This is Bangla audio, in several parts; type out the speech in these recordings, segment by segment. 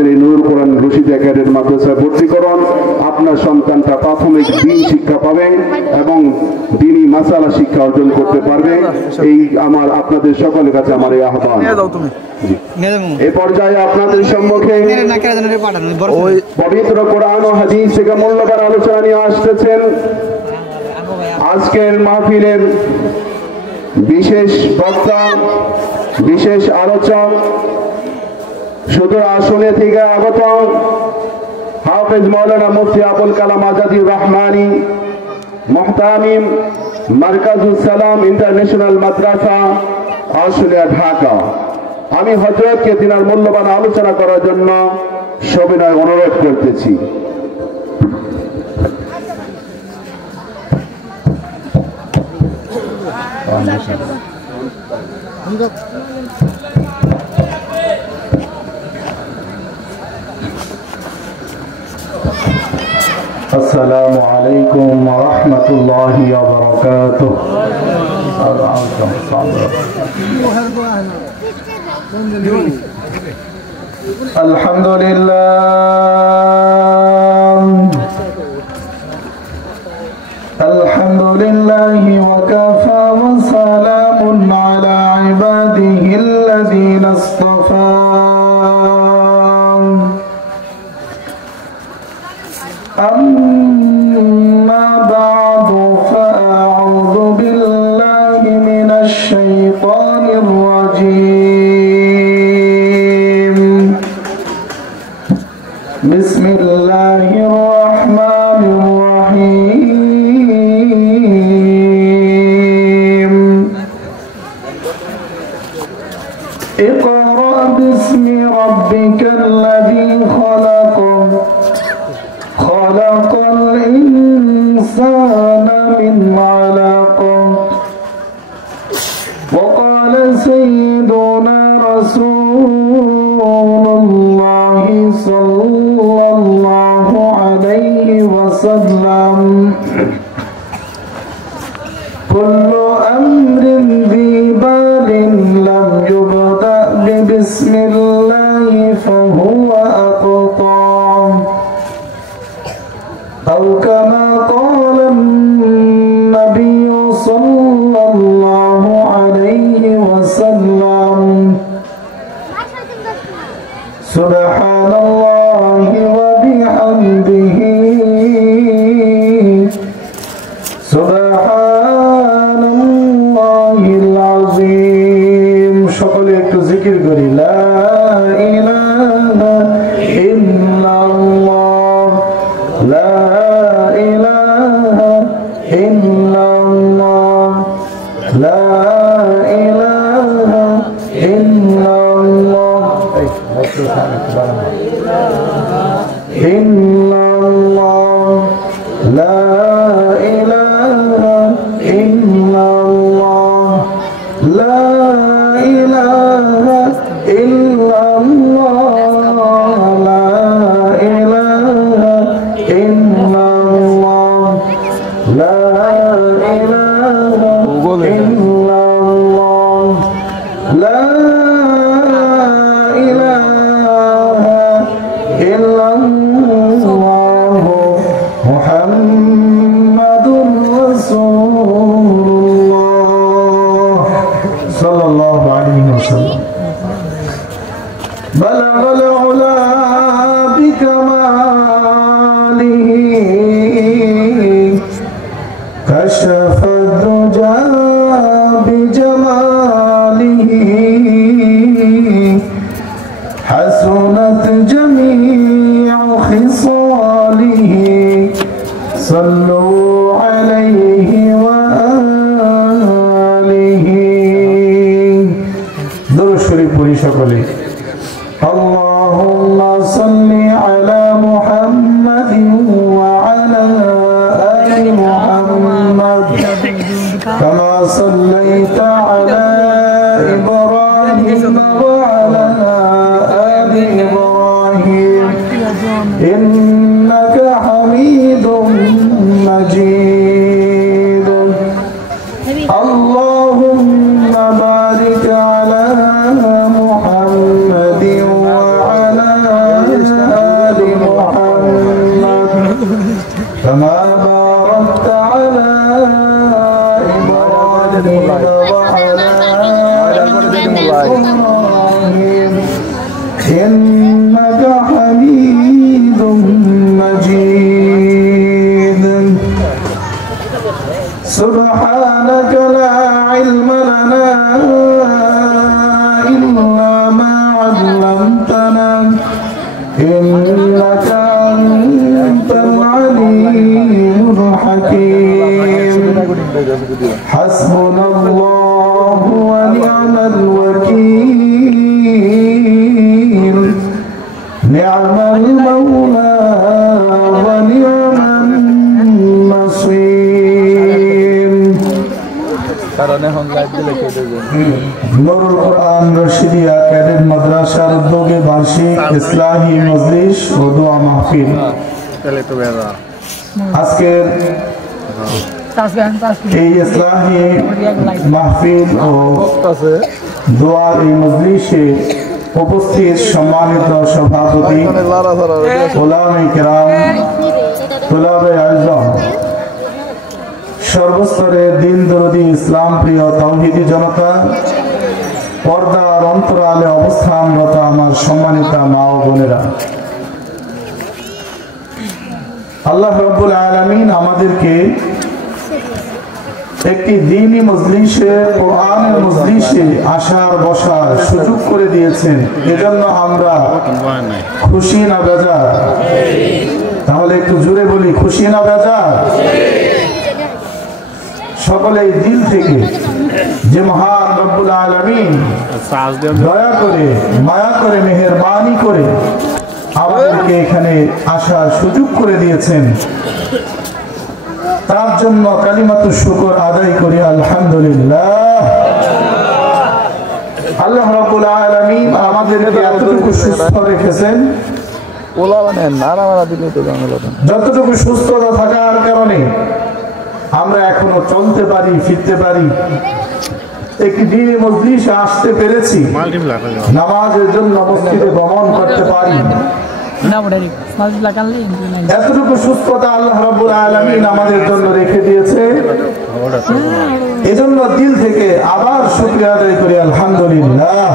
আমাদের এই নূর কোরআন রশিদ একাডেমি মাদ্রাসায় ভর্তি করুন। আপনার সন্তানটা প্রাথমিক দিন শিক্ষা পাবে এবং দিনী মাসালা শিক্ষা অর্জন করতে পারবে। এই আমার আপনাদের সকলের কাছে আমার এই আহ্বান। এই পর্যায়ে আপনাদের সম্মুখে পবিত্র কোরআন ও হাদিস থেকে মূল্যবান আলোচনা নিয়ে আসতেছেন আজকের মাহফিলের বিশেষ বক্তা, বিশেষ আলোচক, সুদূর আসলে থেকে আগত হাফেজ মাওলানা মুফতি আবুল কালাম আজাদুর রহমানী, মুহতামিম মারকাজুস সালাম ইন্টারন্যাশনাল মাদ্রাসা আশুলিয়া, ঢাকা। আমি হযরতকে তিনার মূল্যবান আলোচনা করার জন্য সবিনয় অনুরোধ করতেছি। আসসালামু আলাইকুম ওয়া রাহমাতুল্লাহি ওয়া বারাকাতুহু। আলহামদুলিল্লাহি ওয়া কাফা ওয়া সালামুন আলা ইবাদিহিল্লাযীনা ইসতাফা। أما بعد فأعوذ بالله من الشيطان الرجيم. بسم الله الرحمن الرحيم. اقرأ باسم ربك الذي خلق، خلق الإنسان من علق. وقال سيدنا رسول الله صلى الله عليه وسلم كل أمر ذي بال لم يبدأ ببسم الله فهو أقطع، أو كما قال النبي صلى الله عليه وسلم. سبحان الله وبحمده سبحان الله العظيم. সকলে একটু জিকির করি, লা ইলাহা ইল্লাল্লাহ, লা ইলাহা ইল্লাল্লাহ, লা ইলাহা ইল্লাল্লাহ, ইল্লাল্লাহ, লা ইলাহা ইল্লাল্লাহ, লা ইলাহা ইল্লাল্লাহ, লা ইলাহা ইল্লাল্লাহ, লা ইলাহা ইল্লাল্লাহ, লা ইলাহা ইল্লাল্লাহ, মুহাম্মাদুর রাসূলুল্লাহ সাল্লাল্লাহু আলাইহি ওয়াসাল্লাম। বালাগাল উলা বিকামালিহি كشف الدجى بجماله حسنت جميع خصاله صلوا عليه وآله. درود شريف পড়ি সকলে। اللهم صل على محمد وعلى آل محمد كما صليت على إبراهيم وعلى آل إبراهيم إنك حميد مجيد. كما باركت على إبراهيم وعلى إبراهيم إنك حميد مجيد سبحانك لا علم لنا إلا ما علمتنا إنك أنت العليم الحكيم حسبنا الله ونعم الوكيل نعم المولى ونعم النصير নুরুল কুরআন রশিদিয়া ক্যাডেট মাদ্রাসার উদ্যোগে বার্ষিক ইসলাহি মজলিস ও দোয়া মাহফিল আজকের এই ইসলাহি মাহফিল ও দোয়ার এই মজলিসে উপস্থিত সম্মানিত সভাপতি উলামায়ে কেরাম তুলাবে আযম সর্বস্তরের দিন দরদি ইসলাম প্রিয় তাওহীদি জনতা পর্দার অন্তরালে অবস্থানরত আমার সম্মানিত মা ও বোনেরা আল্লাহ রাব্বুল আলামিন আমাদেরকে একটি দ্বীনি মজলিসে কোরআনের মজলিসে আসার বসার সুযোগ করে দিয়েছেন এজন্য আমরা খুশি না বেজার তাহলে একটু জোরে বলি খুশি না বেজার সকলেই দিল থেকে যে মহান রব্বুল আলামিন দয়া করে মায়া করে মেহেরবানি করে আমাদেরকে এখানে আসার সুযোগ করে দিয়েছেন তার জন্য কালিমাতুশ শুকর আদায় করি আলহামদুলিল্লাহ। আল্লাহ রাব্বুল আলামিন আমাদেরকে এতটুকু সুস্থ রেখেছেন যতটুকু সুস্থতা থাকার কারণে আমরা এখনো চলতে পারি ফিরতে পারি একটি দ্বীনি মজলিসে আসতে পেরেছি নামাজের জন্য মসজিদে ভ্রমণ করতে পারি এতটুকু সুস্থতা আল্লাহ রাব্বুল আলামিন আমাদের জন্য রেখে দিয়েছে এজন্য দিল থেকে আবার শুকরিয়া আদায় করি আলহামদুলিল্লাহ।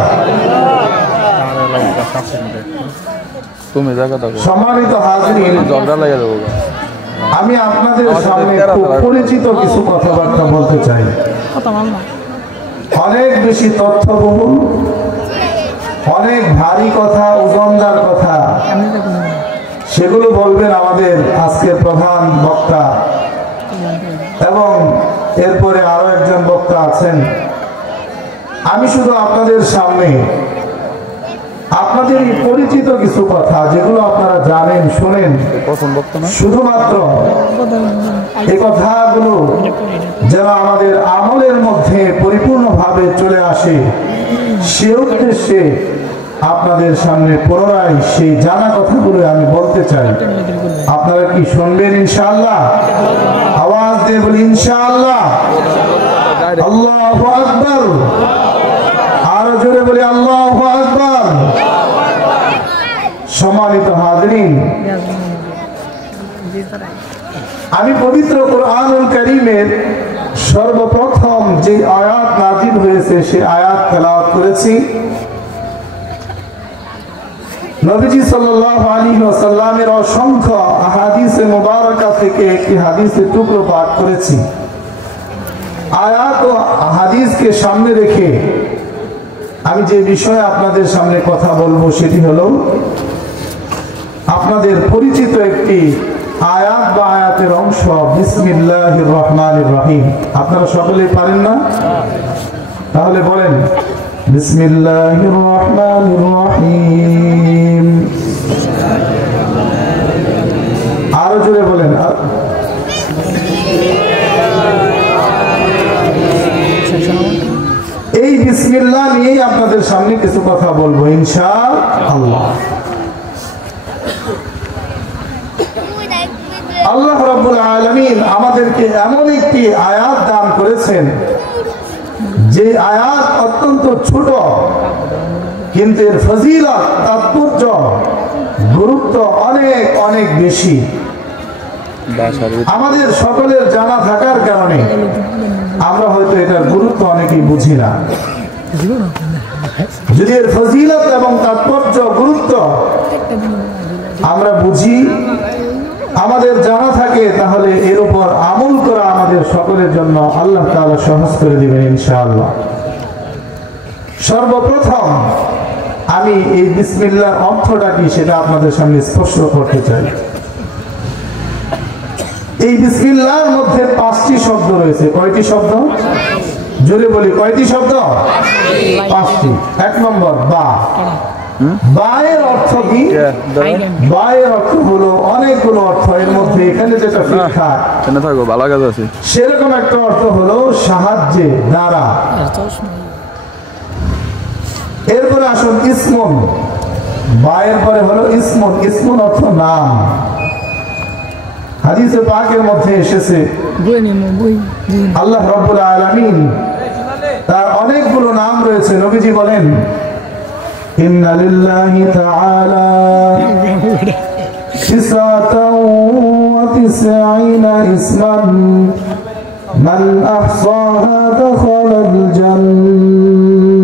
সম্মানিত হাজিরিন আমি আপনাদের সামনে খুব পরিচিত কিছু কথাবার্তা বলতে চাই অনেক বেশি তথ্যবহুল অনেক ভারী কথা ওজনদার কথা সেগুলো বলবেন আমাদের আজকের প্রধান বক্তা এবং এরপরে আরো একজন বক্তা আছেন আমি শুধু আপনাদের সামনে আপনাদের পরিচিত কিছু কথা যেগুলো আপনারা জানেন শুনেন শুধুমাত্র এই কথাগুলো যেন আমাদের আমলের মধ্যে পরিপূর্ণভাবে চলে আসে সে উদ্দেশ্যে আপনাদের সামনে পুনরায় সেই জানা কথাগুলো আমি বলতে চাই আপনারা কি শুনবেন ইনশাআল্লাহ আওয়াজ দিয়ে বলি ইনশাআল্লাহ আল্লাহু আকবার আরো জোরে বলি আল্লাহু আকবার। সম্মানিত হাজিরিন আমি পবিত্র কোরআনুল কারীমের সর্বপ্রথম যে আয়াত নাযিল হয়েছে সেই আয়াত তেলাওয়াত করেছি নবীজি সাল্লাল্লাহু আলাইহি ওয়াসাল্লামের অসংখ্য আহাদিসে মুবারাকা থেকে একটি হাদিসের টুকরো পাঠ করেছি আয়াত ও হাদিসকে সামনে রেখে আমি যে বিষয়ে আপনাদের সামনে কথা বলবো সেটি হলো আপনাদের পরিচিত একটি আয়াত বা আয়াতের অংশ বিসমিল্লাহির রহমানির রহিম আপনারা সকলেই পারেন না তাহলে বলেন বিসমিল্লাহির রহমানির রহিম আরো জোরে বলেন এই বিসমিল্লাহ নিয়েই আপনাদের সামনে কিছু কথা বলবো ইনশাআল্লাহ। আল্লাহ রাব্বুল আলামিন আমাদেরকে এমন একটি আয়াত দান করেছেন যে আয়াত অত্যন্ত ছোট কিন্তু এর ফজিলত তাৎপর্য গুরুত্ব অনেক অনেক বেশি আমাদের সকলের জানা থাকার কারণে আমরা হয়তো এটার গুরুত্ব অনেকেই বুঝি না। যদি এর ফজিলত এবং তাৎপর্য গুরুত্ব আমরা বুঝি, আমাদের জানা থাকে, তাহলে এর উপর আমল করা আমাদের সকলের জন্য আল্লাহ তাআলা সহজ করে দিবেন ইনশাআল্লাহ। সর্বপ্রথম আমি এই বিসমিল্লাহর অর্থটা কি সেটা আপনাদের সামনে স্পষ্ট করতে চাই। এই বিসমিল্লাহর মধ্যে 5টি শব্দ রয়েছে। কয়টি শব্দ? জোরে বলি, কয়টি শব্দ? 5টি। 1 নম্বর বা। বায়ের অর্থ কি? বায়ের অর্থ হলো অনেকগুলো অর্থ। এর মধ্যে এখানে যেটা শিক্ষা সেরকম একটা অর্থ হলো সাহায্যে, দ্বারা। এরপরে আসুন ইসমুন। বায়ের পরে হলো ইসমুন। ইসমুন অর্থ নাম। হাদিসে পাকের মধ্যে এসেছে আল্লাহ রাব্বুল আলামিন তার অনেকগুলো নাম রয়েছে। নবীজি বলেন ইন্না লিল্লাহি তাআলা 99 ইসমান মান আহসাহা দাখালাল জান্নাহ।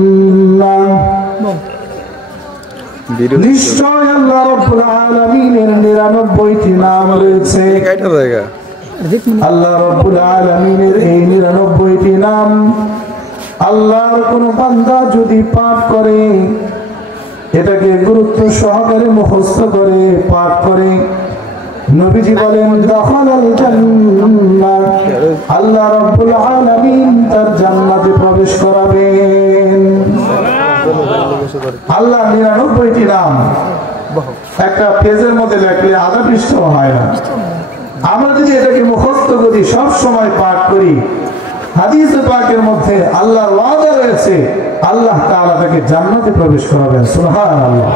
নিশ্চয় আল্লাহ রাব্বুল আলামিনের 99টি নাম রয়েছে। আল্লাহ রাব্বুল আলামিনের এই 99টি নাম আল্লাহর কোন বান্দা যদি পাঠ করে, এটাকে গুরুত্ব সহকারে মুখস্থ করে পাঠ করে, নবীজি বলেন দাখালাল জান্নাহ, আল্লাহ রাব্বুল আলামিন তার জান্নাতে প্রবেশ করাবেন। আল্লাহ 99টি নাম একটা পেজের মধ্যে লেখলে আধা পৃষ্ঠা হয় না। আমরা যদি এটাকে মুখস্থ করি, সব সময় পাঠ করি, হাদিসে পাকের মধ্যে আল্লাহর ওয়াদা রয়েছে আল্লাহ তাআলা তাকে জান্নাতে প্রবেশ করাবেন। সুবহানাল্লাহ।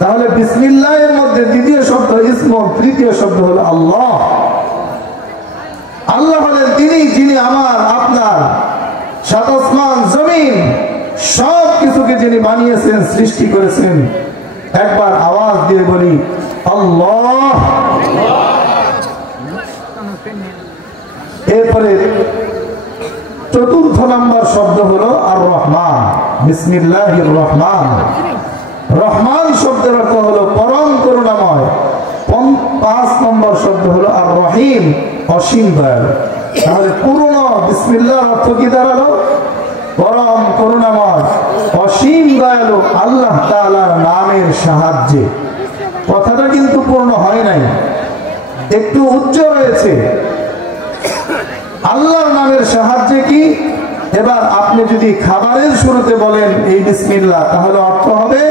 তাহলে বিসমিল্লাহের মধ্যে দ্বিতীয় শব্দ ইসমুন, তৃতীয় শব্দ হলো আল্লাহ। আল্লাহ হলেন তিনি যিনি আমার আপনার সাত আসমান জমিন সব কিছুকে যিনি বানিয়েছেন, সৃষ্টি করেছেন। একবার আওয়াজ দিয়ে বলি আল্লাহ। এরপরে চতুর্থ নম্বর শব্দ হলো আর রহমান। বিসমিল্লাহির রহমান। রহমান শব্দের অর্থ হলো পরম করুণাময়। 5 নম্বর শব্দ হলো আর রহিম, অসীম দয়ালু। তাহলে পুরনো বিসমিল্লাহর অর্থ কি দাঁড়ালো? পরম করুণাময়, অসীম দয়ালু আল্লাহ তাআলার নামের সাহায্যে। কথাটা কিন্তু পূর্ণ হয় নাই, একটু উচ্চ রয়েছে। আল্লাহর নামের সাহায্যে কি? এবার আপনি যদি খাবারের শুরুতে বলেন এই বিসমিল্লাহ, তাহলে অর্থ হবে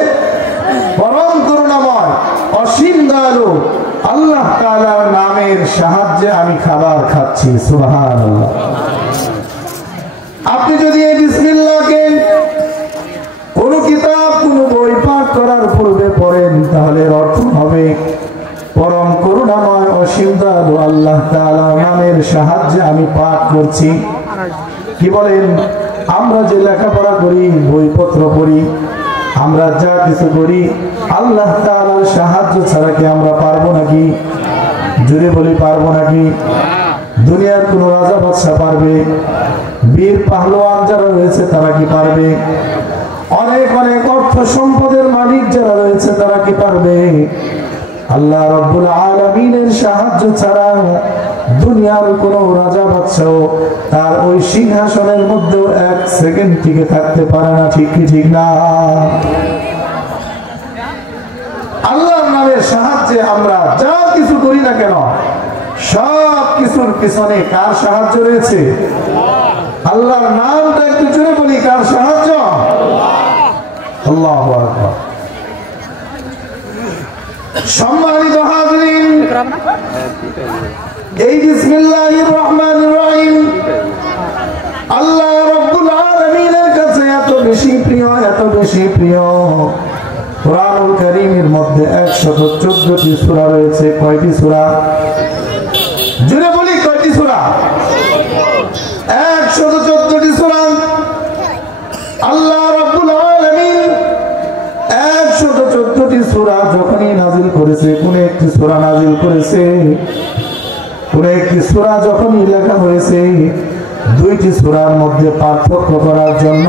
পরম করুণাময়, অসীম দয়ালু আল্লাহ তাআলার নামের সাহায্যে আমি খাবার খাচ্ছি। সুবহানাল্লাহ। আপনি যদি এই বিসমিল্লাহকে কোন কিতাব, কোন বই পাঠ করার পূর্বে পড়েন, তাহলে এর অর্থ হবে পরম করুণাময়, অসীম দয়ালু আল্লাহ তাআলার নামের সাহায্যে আমি পাঠ করছি। কি বলেন? আমরা যে লেখাপড়া করি, বইপত্র পড়ি, আমরা যা কিছু করি, আল্লাহ তাআলার সাহায্য ছাড়া কি আমরা পারবো নাকি? জোরে বলি, পারবো নাকি? দুনিয়ার কোন রাজা বাদশা পারবে? বীর পাহলোয়ান যারা রয়েছে তারা কি পারবে? অনেক অনেক অর্থ সম্পদের মালিক যারা রয়েছে তারা কি পারবে? আল্লাহ রাব্বুল আলামিনের সাহায্য ছাড়া দুনিয়ার কোন রাজা বাদশা তার ওই সিংহাসনের মধ্যে 1 সেকেন্ড টিকে থাকতে পারে না। ঠিক কি ঠিক না? আল্লাহর নামের সাহায্যে আমরা যা কিছু করি না কেন, সব কিছুর পিছনে কার সাহায্য রয়েছে? আল্লাহর নামটা একটু জোরে বলি, কার সাহায্য? আল্লাহু আকবার। সম্মানিত হাজরিন, এই বিসমিল্লাহির রহমানির রহিম আল্লাহ রাব্বুল আলামিনের কাছে এত বেশি প্রিয়, এত বেশি প্রিয়। কুরআনুল কারীমের মধ্যে 114টি সূরা রয়েছে। কয়টি সূরা? জোরে বলি, কয়টি সূরা? 114টি সূরা। আল্লাহ রাব্বুল আলামিন 114টি সূরা যখনই নাযিল করেছে, কোন একটি সূরা নাযিল করেছে। কোন একটি সূরা যখনই লেখা হয়েছে দুইটি সূরার মধ্যে পার্থক্য করার জন্য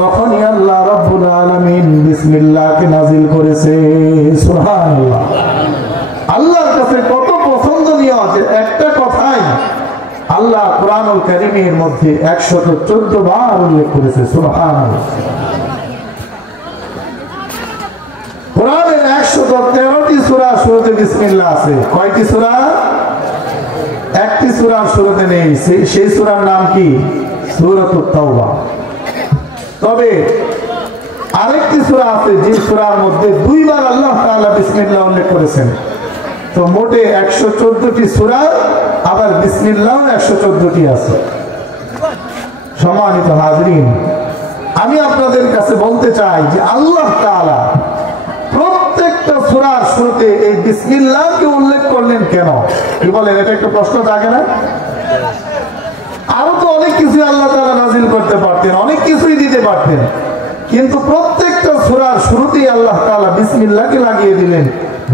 তখনই আল্লাহ রাব্বুল আলামিন বিসমিল্লাহকে নাজিল করেছে। সুবহানাল্লাহ। আল্লাহর কাছে কত পছন্দনীয় যে একটা কথাই আল্লাহ কুরআনুল কারীমের মধ্যে 114 বার উল্লেখ করেছে। সুবহানাল্লাহ। কোরআনের 113টি সূরা শুরুতে বিসমিল্লাহ আছে। কয়টি সূরা? একটি সূরার শুরুতে নেই, সেই সূরার নাম কি? সূরাতুত তাওবা। তবে আরেকটি সূরা আছে যে সূরার মধ্যে দুইবার আল্লাহ তাআলা বিসমিল্লাহ উল্লেখ করেছেন। তো মোটে 114টি সূরা, আবার বিসমিল্লাহ 114টি আছে। সম্মানিত হাজরিন, আমি আপনাদের কাছে বলতে চাই যে আল্লাহ তাআলা প্রত্যেকটা সূরার শুরুতে এই বিসমিল্লাহকে উল্লেখ করলেন কেন? কি বলেন, এটা একটা প্রশ্ন থাকে না? আরো তো অনেক কিছু আল্লাহ তাআলা নাজিল করতে পারতেন, অনেক কিছুই দিতে পারতেন, কিন্তু প্রত্যেকটা সূরার শুরুতেই আল্লাহ তাআলা বিসমিল্লাহকে লাগিয়ে দিলেন।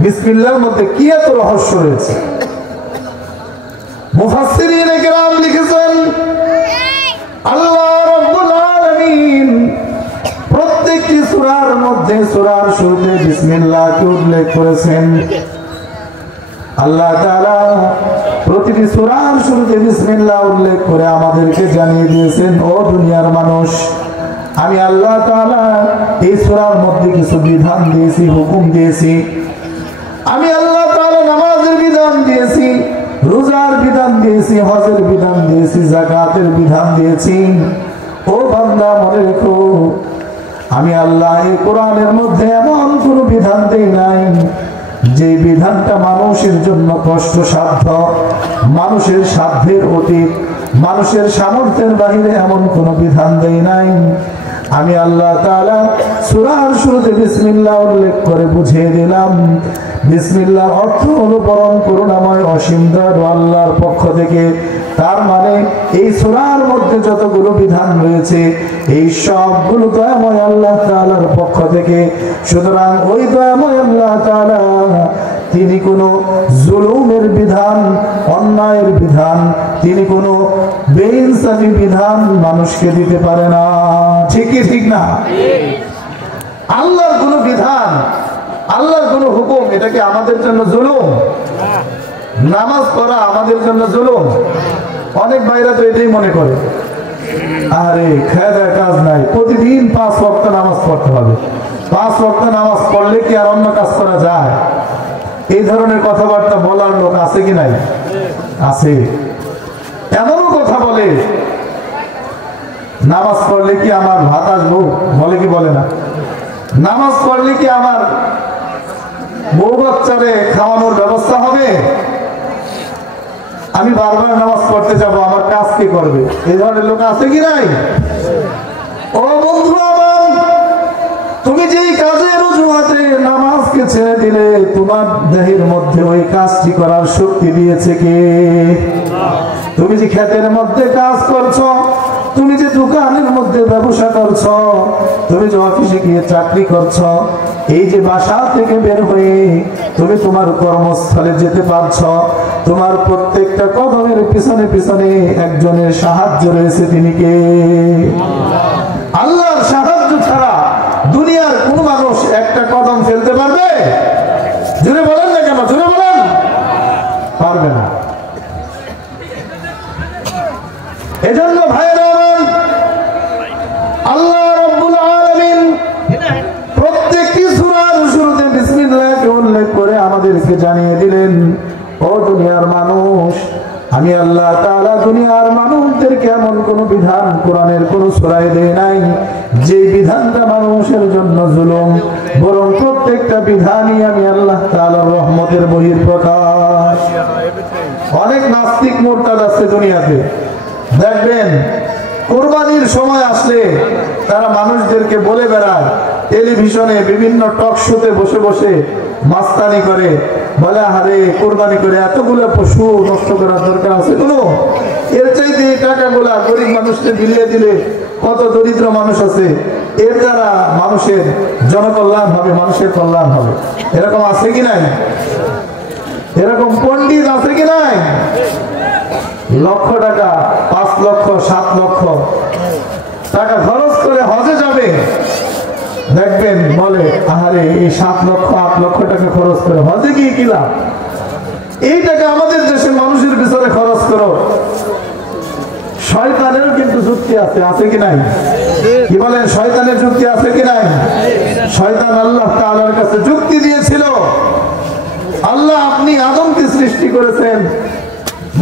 বিসমিল্লাহর মধ্যে কি এত রহস্য রয়েছে? মুফাসসিরিনে কেরাম লিখেছেন আল্লাহ রাব্বুল আলামিন প্রত্যেকটি সূরার মধ্যে সূরার শুরুতে বিসমিল্লাহকে উল্লেখ করেছেন। আল্লাহ তাআলা প্রতিটি সূরার শুরুতে বিসমিল্লাহ উল্লেখ করে আমাদেরকে জানিয়ে দিয়েছেন, ও দুনিয়ার মানুষ, আমি আল্লাহ তাআলা এই সূরার মধ্যে কিছু বিধান দিয়েছি, হুকুম দিয়েছি। আমি আল্লাহ তাআলা নামাজের বিধান দিয়েছি, রোজার বিধান দিয়েছি, হজের বিধান দিয়েছি, যাকাতের বিধান দিয়েছি। ও বান্দা, মনে রেখো, আমি আল্লাহ এই কোরআনের মধ্যে এমন কোন বিধান দেই নাই যে বিধানটা মানুষের জন্য কষ্টসাধ্য, মানুষের সাধ্যের অতীত, মানুষের সামর্থ্যের বাহিরে এমন কোন বিধান দেই নাই। আমি আল্লাহ তাআলা সূরার শুরুতে বিসমিল্লাহ উল্লেখ করে বুঝিয়ে দিলাম। বিসমিল্লাহর অর্থ হলো পরম করুণাময় অসীম দয়ালু আল্লাহর পক্ষ থেকে। তার মানে এই সূরার মধ্যে যতগুলো বিধান রয়েছে এই সবগুলো দয়াময় আল্লাহ তাআলার পক্ষ থেকে। সুতরাং ওই দয়াময় আল্লাহ তাআলা তিনি কোনো জুলুমের বিধান, অন্যায়ের বিধান, তিনি কোনো বেইনসাফি বিধান মানুষকে দিতে পারে না। ঠিক কি ঠিক না? আল্লাহর কোনো বিধান, আল্লাহর কোনো হুকুম, এটা কি আমাদের জন্য জুলুম? নামাজ পড়া আমাদের জন্য জুলুম? অনেক ভাইরা তো এটাই মনে করে, আরে খায়দার কাজ নাই, প্রতিদিন 5 ওয়াক্ত নামাজ পড়তে হবে, 5 ওয়াক্ত নামাজ পড়লে কি আর অন্য কাজ করা যায়? এই ধরনের কথাবার্তা বলার লোক আছে কি নাই? আছে। এমনও কথা বলে, নামাজ পড়লে কি আমার ভাত আসবো? বলে কি বলে না? নামাজ পড়লে কি আমার বউ বাচ্চারে খাওয়ানোর ব্যবস্থা হবে? আমি বারবার নামাজ পড়তে যাব, আমার কাজ কি করবে? এই ধরনের লোক আছে কি নাই? ও বন্ধু আমার, তুমি যেই কাজের অজুহাতে নামাজকে ছেড়ে দিলে, তোমার দেহের মধ্যে ওই কাজটি করার শক্তি দিয়েছে কে? তুমি যে ক্ষেতের মধ্যে কাজ করছো, তুমি যে দোকানের মধ্যে ব্যবসা করছো, তুমি যে অফিসে গিয়ে চাকরি করছো, এই যে বাসা থেকে বের হয়ে তুমি তোমার কর্মস্থলে যেতে পারছো, তোমার প্রত্যেকটা কদমের পিছনে পিছনে একজনের সাহায্য রয়েছে। তিনি কে? আল্লাহর সাহায্য ছাড়া দুনিয়ার কোন মানুষ একটা কদম ফেলতে পারবে? জোরে বলেন না কেন? জোরে বলেন। পারবে না। এজন্য ভাইরা আমার, আল্লাহ রাব্বুল আলামিন প্রত্যেকটি সূরার শুরুতে বিসমিল্লাহকে উল্লেখ করে আমাদেরকে জানিয়ে দিলেন, ও দুনিয়ার মানুষ, আমি আল্লাহ তাআলা দুনিয়ার মানুষদেরকে এমন কোন বিধান কোরআনের কোন সূরায় দেয় নাই যে বিধানটা মানুষের জন্য জুলুম, বরং প্রত্যেকটা বিধানই আমি আল্লাহ তাআলার রহমতের বহিঃপ্রকাশ। অনেক নাস্তিক মুরতাদ আছে দুনিয়াতে, দেখবেন কুরবানির সময় আসলে তারা মানুষদেরকে বলে বেড়ায়, টেলিভিশনে বিভিন্ন টক শোতে বসে বসে মাস্তানি করে, বলে আরে কুরবানি করে এতগুলো পশু নষ্ট করার দরকার আছে কোনো? এর চাইতে এই টাকাগুলা গরিব মানুষকে বিলিয়ে দিলে কত দরিদ্র মানুষ আছে, এর দ্বারা মানুষের জনকল্যাণ হবে, মানুষের কল্যাণ হবে। এরকম আছে কি নাই? এরকম পণ্ডিত আছে কি নাই? লক্ষ টাকা, 5 লক্ষ, 7 লক্ষ টাকা খরচ করে হজে যাবে, দেখবেন বলে আহারে এই 7 লক্ষ 8 লক্ষ টাকা খরচ করে হজে গিয়ে কি লাভ? এই টাকা আমাদের দেশের মানুষের পিছনে খরচ করো। শয়তানেরও কিন্তু যুক্তি আছে, আছে কি নাই? কি বলেন, শয়তানের যুক্তি আছে কি নাই? শয়তান আল্লাহ তাআলার কাছে যুক্তি দিয়েছিল, আল্লাহ আপনি আদমকে সৃষ্টি করেছেন,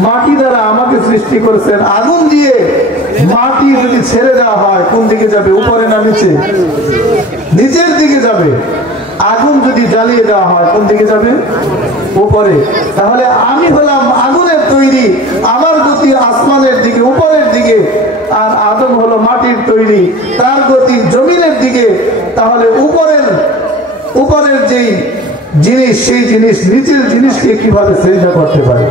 মাটি দ্বারা আমাকে সৃষ্টি করেছেন, আগুন দিয়ে মাটি যদি ছেড়ে দেওয়া হয় কোন দিকে যাবে? উপরে না নিচে? নিচের দিকে যাবে। আগুন যদি জ্বালিয়ে দেওয়া হয় কোন দিকে যাবে? উপরে। তাহলে আমি হলাম আগুনের তৈরি, আমার গতি আসমানের দিকে, উপরের দিকে, আর আদম হলো মাটির তৈরি, তার গতি জমিনের দিকে। তাহলে উপরের যেই জিনিস, সেই জিনিস নিচের জিনিসকে কিভাবে সেজদা করতে পারে?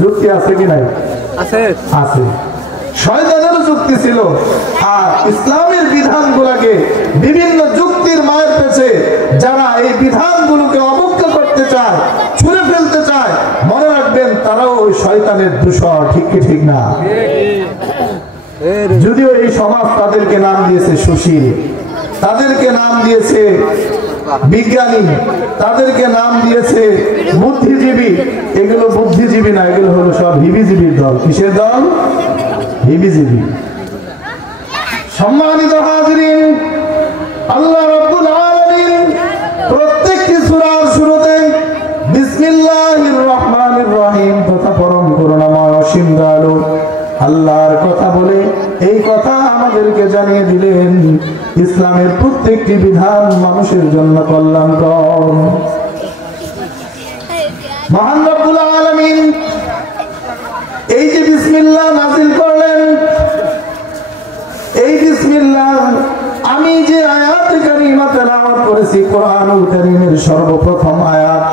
যুক্তি আছে কি নাই? আছে। শয়তানেরও যুক্তি ছিল। আর ইসলামের বিধানগুলোকে বিভিন্ন যুক্তির মায়ের পেছে যারা এই বিধানগুলোকে অবজ্ঞা করতে চায়, ছুঁড়ে ফেলতে চায়, মনে রাখবেন তারাও ওই শয়তানের দূষর। ঠিক কি ঠিক না? যদিও এই সমাজ তাদেরকে নাম দিয়েছে সুশীল, তাদেরকে নাম দিয়েছে বিজ্ঞানী, তাদেরকে নাম দিয়েছে বুদ্ধিজীবী। এগুলো বুদ্ধিজীবী না, এগুলো হলো সব হিবিজীবীর দল। কিসের দল? হিবিজীবী। সম্মানিত হাজিরিন, আল্লাহ রাব্বুল আলামিন প্রত্যেকটি সূরার শুরুতে বিসমিল্লাহির রহমানির রহিম তথা পরম করুণাময় অসীম দয়ালু আল্লাহর কথা বলে এই কথা আমাদেরকে জানিয়ে দিলেন, ইসলামের প্রত্যেকটি বিধান মানুষের জন্য কল্যাণকর। মহান রব্বুল আলামিন এই যে বিসমিল্লাহ নাযিল করলেন, এই বিসমিল্লাহ আমি যে আয়াত কারিমা তেলাওয়াত করেছি, কোরআনুল কারীমের সর্বপ্রথম আয়াত,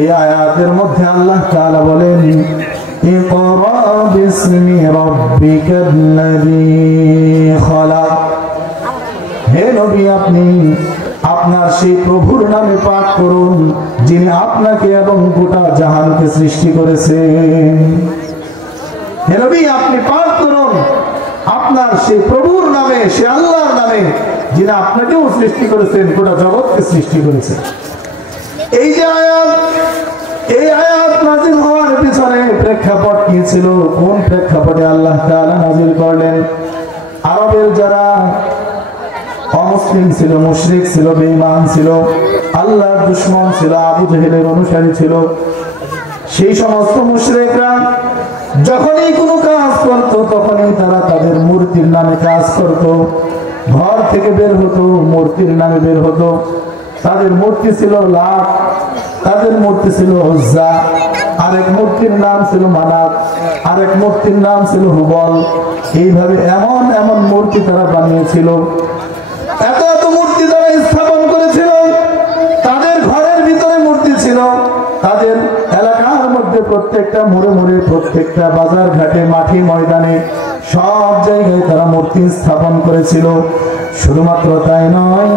এই আয়াতের মধ্যে আল্লাহ তাআলা বলেন ইকরা বিসমি রাব্বিকাল্লাযী খলাক। হে নবী, আপনি আপনার সেই প্রভুর নামে পাঠ করুন যিনি আপনাকে এবং গোটা জাহানকে সৃষ্টি করেছেন। হে নবী, আপনি পাঠ করুন আপনার সেই প্রভুর নামে, সে আল্লাহর নামে যিনি আপনাকেও সৃষ্টি করেছেন, গোটা জগৎকে সৃষ্টি করেছেন। এই যে আয়াত, এই আয়াত নাযিল হওয়ার পিছনে প্রেক্ষাপট কি ছিল? কোন প্রেক্ষাপটে আল্লাহ তাআলা নাযিল করলেন? আরবের যারা অমুসলিম ছিল, মুশরিক ছিল, বেঈমান ছিল, আল্লাহর দুশমন ছিল, আবু জেহেলের অনুসারী ছিল, সেই সমস্ত মুশরিকরা যখনই কোনো কাজ করত তখনই তারা তাদের মূর্তির নামে কাজ করত। ঘর থেকে বের হতো, মূর্তির নামে বের হতো। তাদের মূর্তি ছিল লাত, তাদের মূর্তি ছিল উজ্জা, আরেক মূর্তির নাম ছিল মানাত, আরেক মূর্তির নাম ছিল হুবল। এইভাবে এমন এমন মূর্তি তারা বানিয়েছিল, এত এত মূর্তি তারা স্থাপন করেছিল। তাদের ঘরের ভিতরে মূর্তি ছিল, তাদের এলাকার মধ্যে প্রত্যেকটা মোড়ে মোড়ে, প্রত্যেকটা বাজার ঘাটে, মাঠে ময়দানে, সব জায়গায় তারা মূর্তি স্থাপন করেছিল। শুধুমাত্র তাই নয়,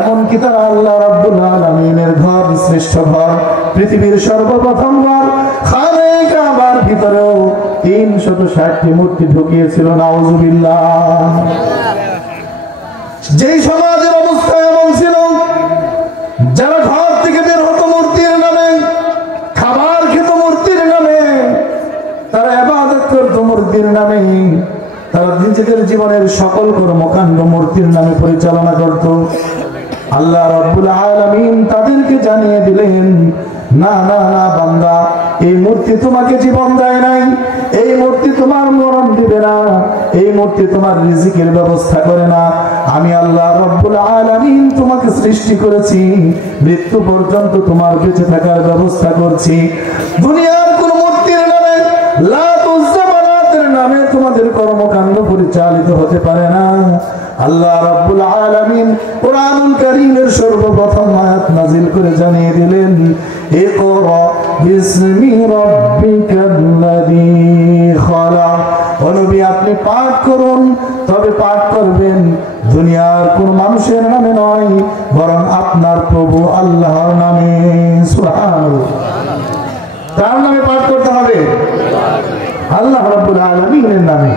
এমনকি তারা আল্লাহ রাব্বুল আলামিনের ঘর, শ্রেষ্ঠ ঘর, পৃথিবীর সর্বপ্রথম ঘর খানে কাবার ভিতরেও 360টি মূর্তি ঢুকিয়েছিল। নাউজুবিল্লাহ। যেই সমাজের অবস্থা এমন ছিল, যারা ঘর থেকে বের হতো মূর্তির নামে, খাবার খেত মূর্তির নামে, তারা ইবাদত করত মূর্তির নামে, তারা নিজেদের জীবনের সকল কর্মকাণ্ড মূর্তির নামে পরিচালনা করত। আল্লাহ রাব্বুল আলামিন তাদেরকে জানিয়ে দিলেন, না না না বান্দা, এই মূর্তি তোমাকে জীবন দেয় নাই, এই মূর্তি তোমার মরণ দিবে না, এই মূর্তি তোমার রিজিকের ব্যবস্থা করে না। আমি আল্লাহ রাব্বুল আলামিন তোমাকে সৃষ্টি করেছি, মৃত্যু পর্যন্ত তোমার বেঁচে থাকার ব্যবস্থা করছি। দুনিয়ার কোন মূর্তির নামে, লাত উজ্জা মানাতের নামে তোমাদের কর্মকাণ্ড পরিচালিত হতে পারে না। আল্লাহ রাব্বুল আলামিন কোরআনুল কারীমের সর্বপ্রথম আয়াত নাযিল করে জানিয়ে দিলেন, ইকরা বিসমি রাব্বিকাল্লাযী খলাক। ও নবী, আপনি পাঠ করুন, তবে পাঠ করবেন দুনিয়ার কোন মানুষের নামে নয়, বরং আপনার প্রভু আল্লাহর নামে। সুবহানাল্লাহ। আল্লাহ রাব্বুল আলামিনের নামে।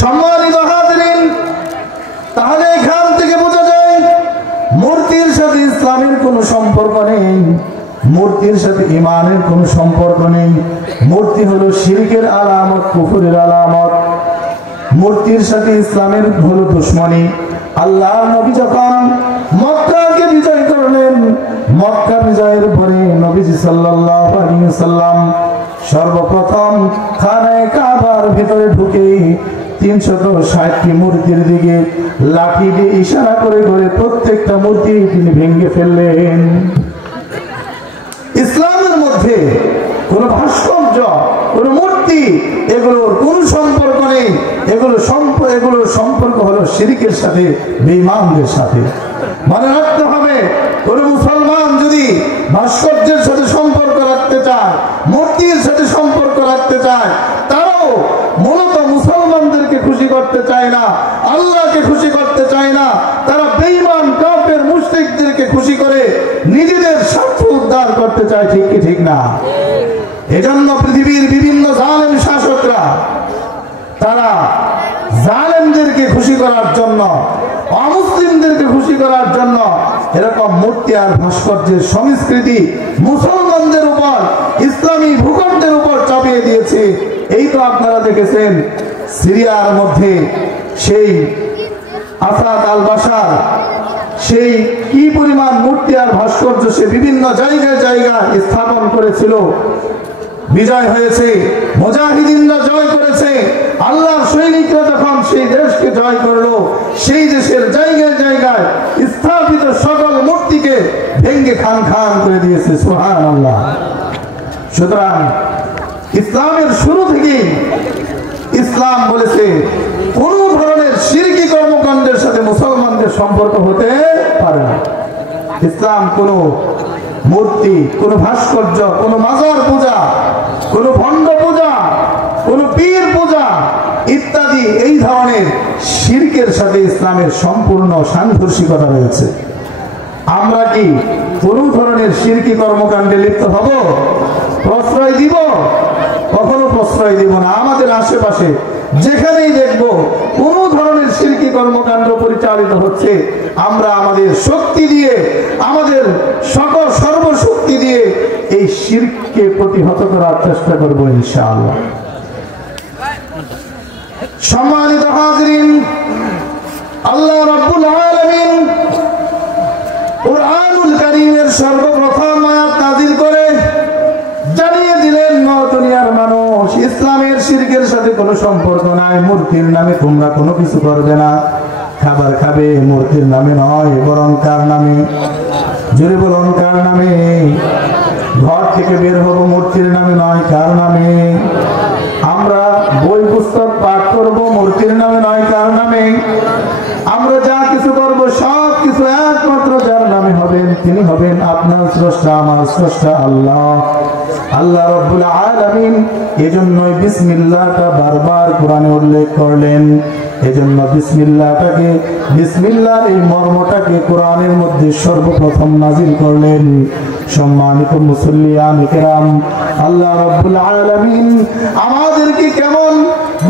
সম্মানিত হাজিরিন, তাহলে এখান থেকে বোঝা যায় মূর্তির সাথে ইসলামের কোনো সম্পর্ক নেই, মূর্তির সাথে ঈমানের কোনো সম্পর্ক নেই। মূর্তি হলো শিরকের আলামত, কুফরের আলামত। মূর্তির সাথে ইসলামের হলো দুশমনী। আল্লাহর নবী যখন মক্কাকে বিজয় করলেন, মক্কা বিজয়ের পরে নবীজি সাল্লাল্লাহু আলাইহি ওয়াসাল্লাম সর্বপ্রথম খানায়ে কাবার ভিতরে ঢুকে 360টি মূর্তির দিকে লাঠি দিয়ে ইশারা করে করে প্রত্যেকটা মূর্তি তিনি ভেঙে ফেললেন। ইসলামের মধ্যে কোন ভাস্কর্য, কোন মূর্তি, এগুলোর কোন সম্পর্ক নেই। এগুলোর সম্পর্ক হলো শিরকের সাথে, বেঈমানদের সাথে। মনে রাখতে হবে, কোন মুসলমান যদি ভাস্কর্যের সাথে সম্পর্ক রাখতে চায়, মূর্তির সাথে সম্পর্ক রাখতে চায়, তারাও মূলত মুসলমানদেরকে খুশি করতে চায় না, আল্লাহকে খুশি করতে চায় না। তারা বেঈমান কাফের মুশরিকদেরকে খুশি করে নিজেদের স্বার্থ উদ্ধার করতে চায়। ঠিক কি ঠিক না? এজন্য পৃথিবীর বিভিন্ন জালেম শাসকরা তারা জালেমদেরকে খুশি করার জন্য, অমুসলিমদেরকে খুশি করার জন্য এরকম মূর্তি আর ভাস্কর্যের সংস্কৃতি মুসলমানদের উপর, ইসলামী ভূখণ্ডের উপর চাপিয়ে দিয়েছে। এই তো আপনারা দেখেছেন সিরিয়ার মধ্যে সেই আসাদ আল বাশার সেই কি পরিমাণ মূর্তি আর ভাস্কর্য সে বিভিন্ন জায়গায় জায়গায় স্থাপন করেছিল। বিজয় হয়েছে, মুজাহিদিনরা জয় করেছে। আল্লাহর সৈনিকরা যখন সেই দেশকে জয় করলো, সেই দেশের জায়গায় জায়গায় স্থাপিত সকল মূর্তিকে ভেঙে খান খান করে দিয়েছে। সুবহানাল্লাহ। সুতরাং ইসলামের শুরু থেকেই ইসলাম বলেছে কোন ধরনের শিরকি কর্মকাণ্ডের সাথে মুসলমানদের সম্পর্ক হতে পারে না। ইসলাম কোন মূর্তি, কোন ভাস্কর্য, কোন মাজার পূজা, কোন ভণ্ড পূজা, কোন পীর পূজা ইত্যাদি এই ধরনের শিরকের সাথে ইসলামের সম্পূর্ণ সাংঘর্ষিকতা রয়েছে। আমরা কি কোন ধরনের শিরকি কর্মকাণ্ডে লিপ্ত হব? প্রশ্রয় দিব? কখনো প্রশ্রয় দিব না। আমাদের আশেপাশে যেখানেই দেখব কোন ধরনের শিরকি কর্মকাণ্ড পরিচালিত হচ্ছে, আমরা আমাদের শক্তি দিয়ে, আমাদের সকল সর্বশক্তি দিয়ে এই শিরককে প্রতিহত করার চেষ্টা করব ইনশাআল্লাহ। সম্মানিত হাজিরিন, আল্লাহ রাব্বুল আলামিন কুরআনুল কারীমের সর্বপ্রথম আয়াত নাযিল করে জানিয়ে দিলেন, দুনিয়ার মানুষ, ইসলামের শিরকের সাথে কোনো সম্পর্ক নাই। মূর্তির নামে তোমরা কোনো কিছু করবে না। খাবার খাবে মূর্তির নামে নয়, বরং কার নামে? জোরে বলুন, কার নামে? ঘর থেকে বের হবো মূর্তির নামে নয়, কার নামে? আমরা বই পুস্তক পাঠ করবো মূর্তির নামে নয়, কার নামে? আমরা যা কিছু করবো সব কিছু একমাত্র যার নামে হবেন, তিনি হবেন আপনার স্রষ্টা, আমার স্রষ্টা আল্লাহ, আল্লাহ রাব্বুল আলামিন। এজন্যই বিসমিল্লাহটা বারবার কোরআনে উল্লেখ করলেন। এজন্য বিসমিল্লাহটাকে, বিসমিল্লাহর এই মর্মটাকে কোরআনের মধ্যে সর্বপ্রথম নাযিল করলেন। সম্মানিত মুসল্লিয়ান কিরাম, আল্লাহ রাব্বুল আলামিন আমাদেরকে কেমন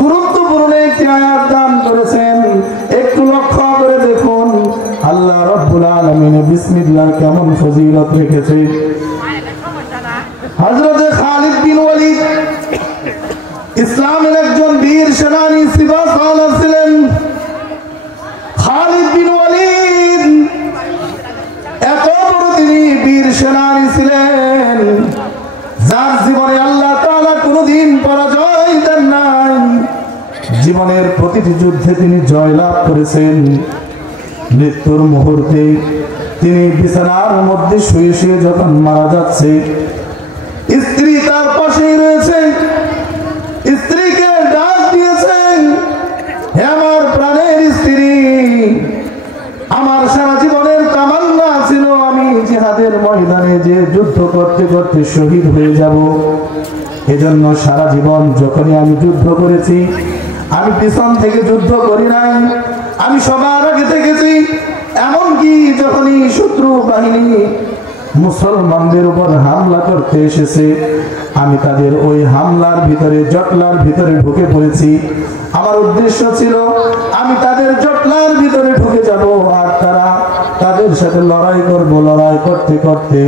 গুরুত্বপূর্ণ একটি আয়াত দান করেছেন একটু লক্ষ্য করে দেখুন। আল্লাহ রাব্বুল আলামিন বিসমিল্লাহর কেমন ফজিলত রেখেছে। হযরত খালিদ বিন ওয়ালিদ ইসলামের একজন বীর সেনানী সিপাহ সালার ছিলেন। খালিদ বিন ওয়ালিদ এত বড় তিনি বীর সেনানী ছিলেন, যার জীবনে আল্লাহ তাআলা কোনদিন পরাজয় দেন নাই। জীবনের প্রতিটি যুদ্ধে তিনি জয়লাভ করেছেন। মৃত্যুর মুহূর্তে তিনি বিছানার মধ্যে শুয়ে শুয়ে যখন মারা যাচ্ছে, স্ত্রী তার পাশেই রয়েছে। স্ত্রীকে ডাক দিয়েছেন, হে আমার প্রাণের স্ত্রী, আমার সারা জীবনের তামান্না ছিল আমি জিহাদের ময়দানে যে যুদ্ধ করতে করতে শহীদ হয়ে যাব। এজন্য সারা জীবন যখনই আমি যুদ্ধ করেছি, আমি পিছন থেকে যুদ্ধ করি নাই, আমি সবার আগে থেকেছি। এমনকি যখনই শত্রু বাহিনী মুসলমানদের উপর হামলা করতে এসেছে, আমি তাদের ওই হামলার ভিতরে, জটলার ভিতরে ঢুকে পড়েছি। আমার উদ্দেশ্য ছিল আমি তাদের জটলার ভিতরে ঢুকে যাব, আর তাদের সাথে লড়াই করব। লড়াই করতে করতে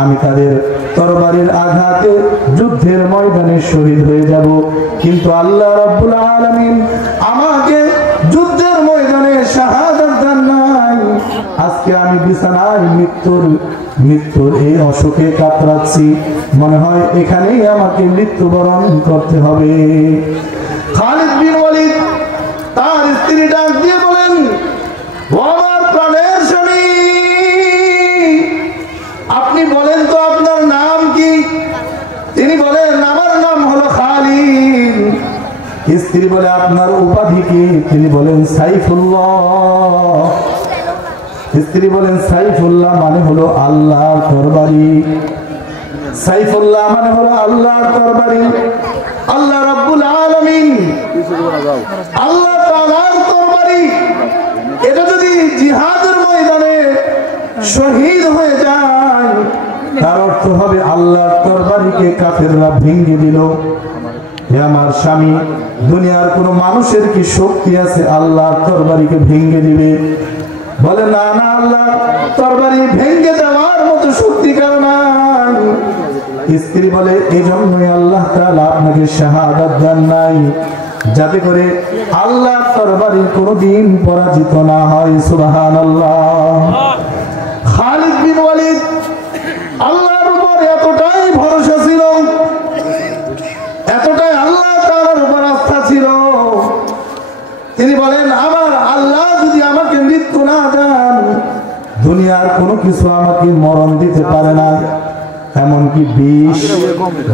আমি তাদের তরবারির আঘাতে যুদ্ধের ময়দানে শহীদ হয়ে যাব। কিন্তু আল্লাহ রাব্বুল আলামিন আমাকে যুদ্ধের ময়দানে শাহাদাত দান নাই। আজকে আমি বিছানায় মৃত্যুর এই অসুখে কাতরাচ্ছি, মনে হয় এখানেই আমাকে মৃত্যুবরণ করতে হবে। খালিদ বিন ওয়ালিদ তার স্ত্রী ডাক দিয়ে বলেন, ও আমার প্রাণের স্বামী, আপনি বলেন তো আপনার নাম কি? তিনি বলেন, আমার নাম হলো খালিদ। স্ত্রী বলে, আপনার উপাধি কি? তিনি বলেন, সাইফুল্লাহ। স্ত্রী বলেন, সাইফুল্লাহ মানে হলো আল্লাহর তরবারি। সাইফুল্লাহ মানে হলো আল্লাহর তরবারি। আল্লাহ রাব্বুল আলামিন, আল্লাহ তাআলার তরবারি, এটা যদি জিহাদের ময়দানে শহীদ হয়ে যায়, তার অর্থ হবে আল্লাহর তরবারিকে কাফেররা ভেঙে দিল। হে আমার স্বামী, দুনিয়ার কোন মানুষের কি শক্তি আছে আল্লাহর তরবারিকে ভেঙে দিবে? বলে, না না, আল্লাহ তরবারি ভেঙে দেওয়ার মতো শক্তি কারো নাই। স্ত্রী বলে, এই জন্যই আল্লাহ তাআলা আপনাকে শাহাদাত দেন নাই, যাতে করে আল্লাহ তরবারি কোনদিন পরাজিত না হয়। সুবহানাল্লাহ। খালিদ বিন ওয়ালিদ আল্লাহর উপর এতটাই ভরসা ছিল, এতটাই আল্লাহ তাআলার উপর আস্থা ছিল, তিনি বলেন, আমার আল্লাহ যদি আমাকে মৃত্যু না দেন, দুনিয়ার কোনো কিছু আমাকে মরণ দিতে পারে না। এমনকি বিষ,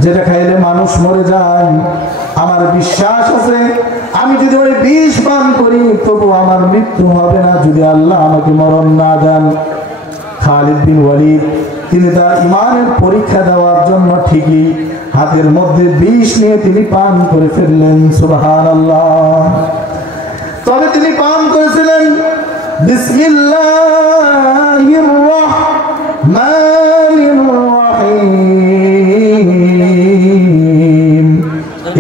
যেটা খাইলে মানুষ মরে যায়, আমার বিশ্বাস আছে আমি যদি ওই বিষ পান করি তবু আমার মৃত্যু হবে না, যদি আল্লাহ আমাকে মরণ না দেন। খালিদ বিন ওয়ালিদ তিনি তার ইমানের পরীক্ষা দেওয়ার জন্য ঠিকই হাতের মধ্যে বিষ নিয়ে তিনি পান করে ফেললেন। সুবহানাল্লাহ। তবে তিনি পান করেছিলেন বিসমিল্লাহির রাহমানির রাহিম।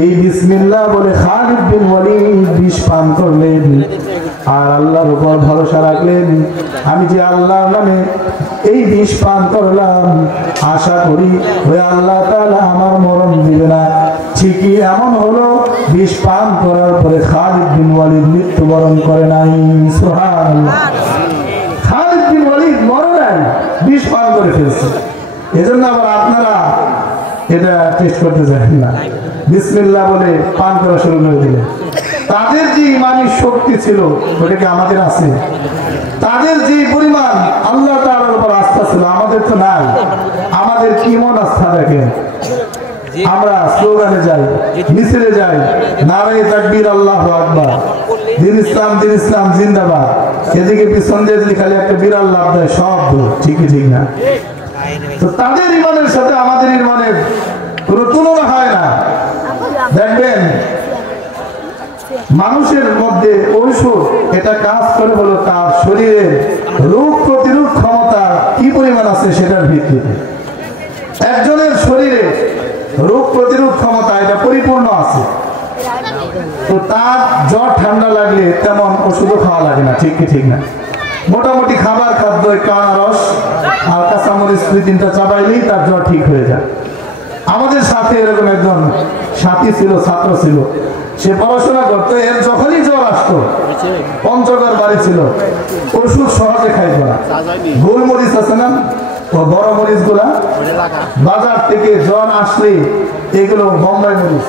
এই বিসমিল্লাহ বলে খালিদ বিন ওয়ালিদ বিষ পান করলেন আর আল্লাহর উপর ভরসা রাখলেন, আমি যে আল্লাহর নামে এই বিষ পান করলাম, আশা করি ওই আল্লাহ তাআলা আমার মরণ দিবে না। ঠিকই এমন হলো, বিষ পান করার পরে খালিদ বিন ওয়ালিদ মৃত্যুবরণ করে নাই। সুবহানাল্লাহ। খালিদ বিন ওয়ালিদ মরে নাই, বিষ পান করে ফেলছে। এজন্য আবার আপনারা এটা টেস্ট করতে যাবেন না, বিসমিল্লাহ বলে পান করা শুরু করে দিলে। তাদের যে ইমানি শক্তি ছিল ওটা কি আমাদের আছে? তাদের যে পরিমাণ আল্লাহ তাআলার উপর আস্থা ছিল আমাদের তো নাই। আমাদের কি মন আস্থা দেখেন, আমরা স্লোগানে যাই, মিছিলে যাই, নারায়ে তাকবীর, আল্লাহু আকবার, দিন ইসলাম জিন্দাবাদ। এদিকে পিছন দিয়ে খালি একটা বিরাল লাভ দেয় শব্দ, ঠিকই ঠিক না? তো তাদের ইমানের সাথে আমাদের ইমানের কোনো তুলনা হয় না। দেখবেন মানুষের মধ্যে ঔষধ এটা কাজ করে হলো তার শরীরের রোগ প্রতিরোধ ক্ষমতা কি পরিমাণ আছে সেটার ভিত্তিতে। একজনের শরীরে রোগ প্রতিরোধ ক্ষমতা এটা পরিপূর্ণ আছে, তো তার জ্বর ঠান্ডা লাগলে তেমন ওষুধও খাওয়া লাগে না, ঠিক কি ঠিক না? মোটামুটি খাবার খাদ্য, একটু আনারস আর কাঁচামরিচ 2-3টা চাবাইলেই তার জ্বর ঠিক হয়ে যায়। আমাদের সাথে এরকম একজন সাথী ছিল, ছাত্র ছিল, সে পড়াশোনা করতো, এর যখনই জ্বর আসতো, পঞ্চগড় বাড়ি ছিল, ওষুধ সহজে খাইতো না। গোলমরিচ আছে না, ও বড় মরিচ গুলা বাজার থেকে জ্বর আসলে এগুলো বোম্বাই মরিচ,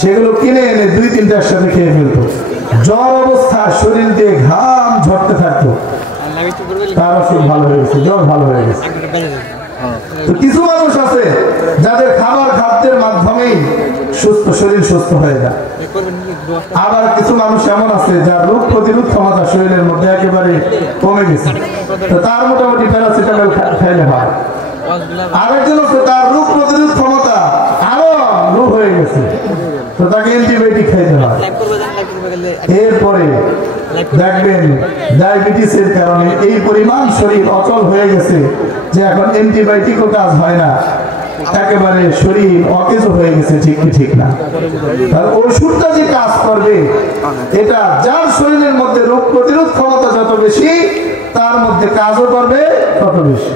সেগুলো কিনে এনে 2-3টা একসাথে খেয়ে ফেলতো। জ্বর অবস্থা শরীর দিয়ে ঘাম ঝরতে থাকতো, তার ওষুধ ভালো হয়ে গেছে, জ্বর ভালো হয়ে গেছে। তো কিছু মানুষ আছে যাদের খাবার খাদ্যের মাধ্যমেই শরীর সুস্থ হয়ে যায়। আবার কিছু মানুষ এমন আছে যার রোগ প্রতিরোধ ক্ষমতা শরীরের মধ্যে একেবারে কমে গেছে, তো তার মোটামুটি প্যারাসিটামল খাইলে হয়। আরেকজন আছে তার রোগ প্রতিরোধ ক্ষমতা আরো লো হয়ে গেছে, তো তাকে অ্যান্টিবায়োটিক খাইতে হয়। এরপরে দেখবেন ডায়াবেটিসের কারণে এই পরিমাণ শরীর অচল হয়ে গেছে যে এখন অ্যান্টিবায়োটিকও কাজ হয় না, একেবারে শরীর অকেজ হয়ে গেছে। ঠিক কি ঠিক না? আর ওষুধটা যে কাজ করবে, এটা যার শরীরের মধ্যে রোগ প্রতিরোধ ক্ষমতা যত বেশি, তার মধ্যে কাজও করবে তত বেশি।